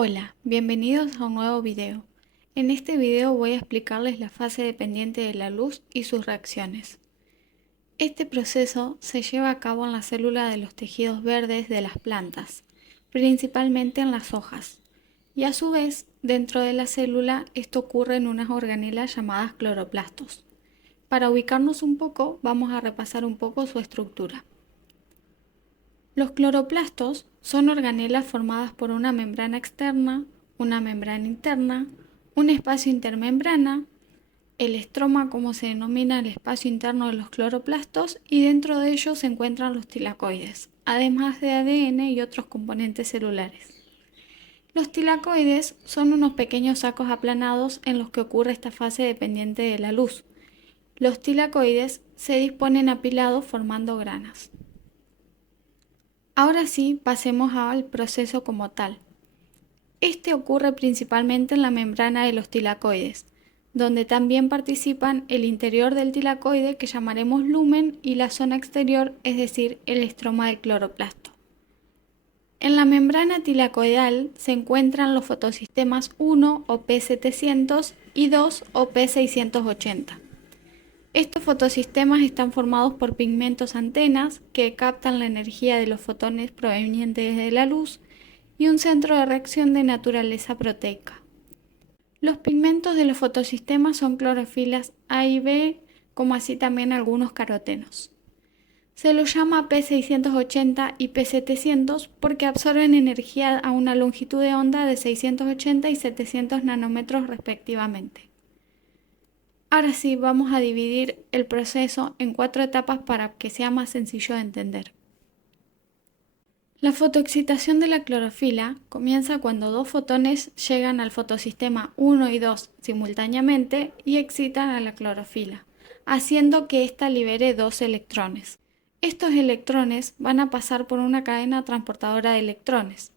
Hola, bienvenidos a un nuevo video. En este video voy a explicarles la fase dependiente de la luz y sus reacciones. Este proceso se lleva a cabo en la célula de los tejidos verdes de las plantas, principalmente en las hojas, y a su vez, dentro de la célula esto ocurre en unas organelas llamadas cloroplastos. Para ubicarnos un poco, vamos a repasar un poco su estructura. Los cloroplastos son organelas formadas por una membrana externa, una membrana interna, un espacio intermembrana, el estroma, como se denomina el espacio interno de los cloroplastos, y dentro de ellos se encuentran los tilacoides, además de ADN y otros componentes celulares. Los tilacoides son unos pequeños sacos aplanados en los que ocurre esta fase dependiente de la luz. Los tilacoides se disponen apilados formando granas. Ahora sí, pasemos al proceso como tal. Este ocurre principalmente en la membrana de los tilacoides, donde también participan el interior del tilacoide, que llamaremos lumen, y la zona exterior, es decir, el estroma del cloroplasto. En la membrana tilacoidal se encuentran los fotosistemas 1 o P700 y 2 o P680. Estos fotosistemas están formados por pigmentos antenas que captan la energía de los fotones provenientes de la luz y un centro de reacción de naturaleza proteica. Los pigmentos de los fotosistemas son clorofilas A y B, como así también algunos carotenos. Se los llama P680 y P700 porque absorben energía a una longitud de onda de 680 y 700 nanómetros respectivamente. Ahora sí, vamos a dividir el proceso en 4 etapas para que sea más sencillo de entender. La fotoexcitación de la clorofila comienza cuando dos fotones llegan al fotosistema 1 y 2 simultáneamente y excitan a la clorofila, haciendo que ésta libere 2 electrones. Estos electrones van a pasar por una cadena transportadora de electrones.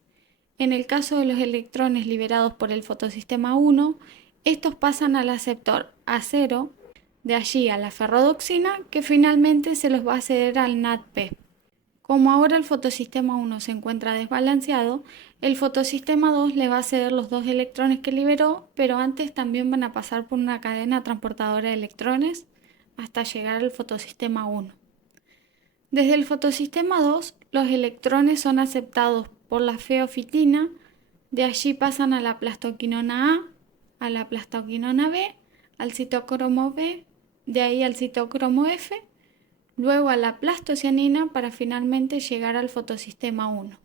En el caso de los electrones liberados por el fotosistema 1, estos pasan al aceptor A0, de allí a la ferrodoxina, que finalmente se los va a ceder al NADP. Como ahora el fotosistema 1 se encuentra desbalanceado, el fotosistema 2 le va a ceder los 2 electrones que liberó, pero antes también van a pasar por una cadena transportadora de electrones hasta llegar al fotosistema 1. Desde el fotosistema 2, los electrones son aceptados por la feofitina, de allí pasan a la plastoquinona A la plastoquinona B, al citocromo B, de ahí al citocromo F, luego a la plastocianina para finalmente llegar al fotosistema 1.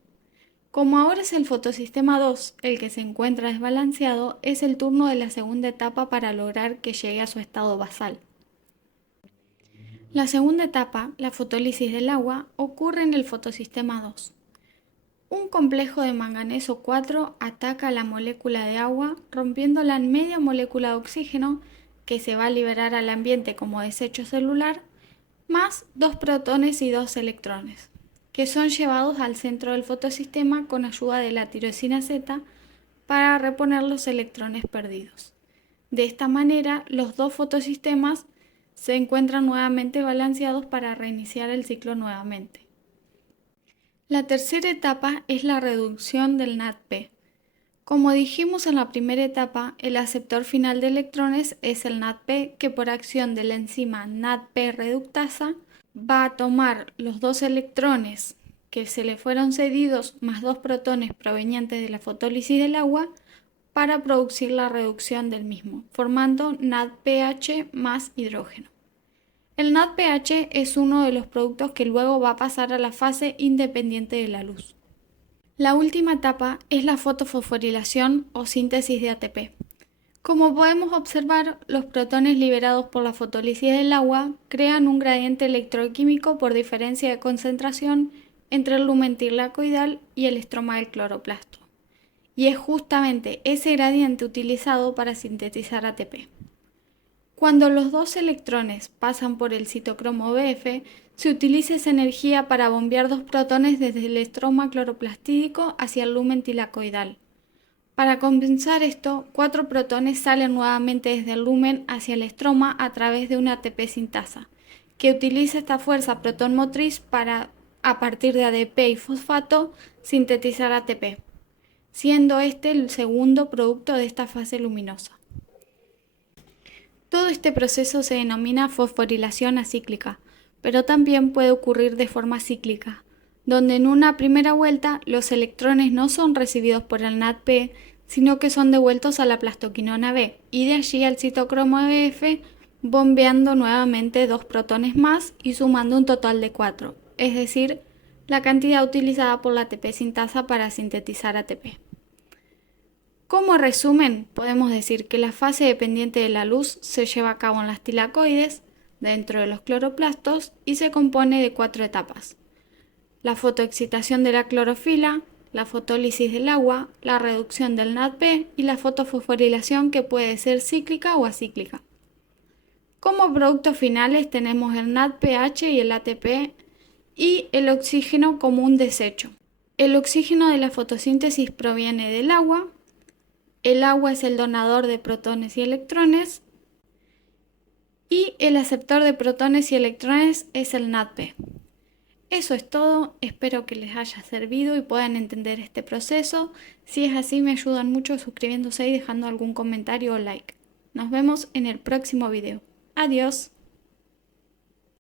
Como ahora es el fotosistema 2 el que se encuentra desbalanceado, es el turno de la segunda etapa para lograr que llegue a su estado basal. La segunda etapa, la fotólisis del agua, ocurre en el fotosistema 2. Un complejo de manganeso 4 ataca a la molécula de agua, rompiéndola en media molécula de oxígeno, que se va a liberar al ambiente como desecho celular, más 2 protones y 2 electrones, que son llevados al centro del fotosistema con ayuda de la tirosina Z para reponer los electrones perdidos. De esta manera, los dos fotosistemas se encuentran nuevamente balanceados para reiniciar el ciclo nuevamente. La tercera etapa es la reducción del NADP. Como dijimos en la primera etapa, el aceptor final de electrones es el NADP, que por acción de la enzima NADP reductasa va a tomar los 2 electrones que se le fueron cedidos más 2 protones provenientes de la fotólisis del agua para producir la reducción del mismo, formando NADPH más hidrógeno. El NADPH es uno de los productos que luego va a pasar a la fase independiente de la luz. La última etapa es la fotofosforilación o síntesis de ATP. Como podemos observar, los protones liberados por la fotólisis del agua crean un gradiente electroquímico por diferencia de concentración entre el lumen tilacoidal y el estroma del cloroplasto. Y es justamente ese gradiente utilizado para sintetizar ATP. Cuando los 2 electrones pasan por el citocromo Bf, se utiliza esa energía para bombear 2 protones desde el estroma cloroplastídico hacia el lumen tilacoidal. Para compensar esto, 4 protones salen nuevamente desde el lumen hacia el estroma a través de una ATP sintasa, que utiliza esta fuerza protón motriz para, a partir de ADP y fosfato, sintetizar ATP. siendo este el segundo producto de esta fase luminosa. Todo este proceso se denomina fosforilación acíclica, pero también puede ocurrir de forma cíclica, donde en una primera vuelta los electrones no son recibidos por el NADP, sino que son devueltos a la plastoquinona B, y de allí al citocromo F, bombeando nuevamente 2 protones más y sumando un total de 4, es decir, la cantidad utilizada por la ATP sintasa para sintetizar ATP. Como resumen, podemos decir que la fase dependiente de la luz se lleva a cabo en las tilacoides, dentro de los cloroplastos, y se compone de 4 etapas: la fotoexcitación de la clorofila, la fotólisis del agua, la reducción del NADP y la fotofosforilación, que puede ser cíclica o acíclica. Como productos finales tenemos el NADPH y el ATP y el oxígeno como un desecho. El oxígeno de la fotosíntesis proviene del agua. El agua es el donador de protones y electrones y el aceptor de protones y electrones es el NADP. Eso es todo, espero que les haya servido y puedan entender este proceso. Si es así, me ayudan mucho suscribiéndose y dejando algún comentario o like. Nos vemos en el próximo video. Adiós.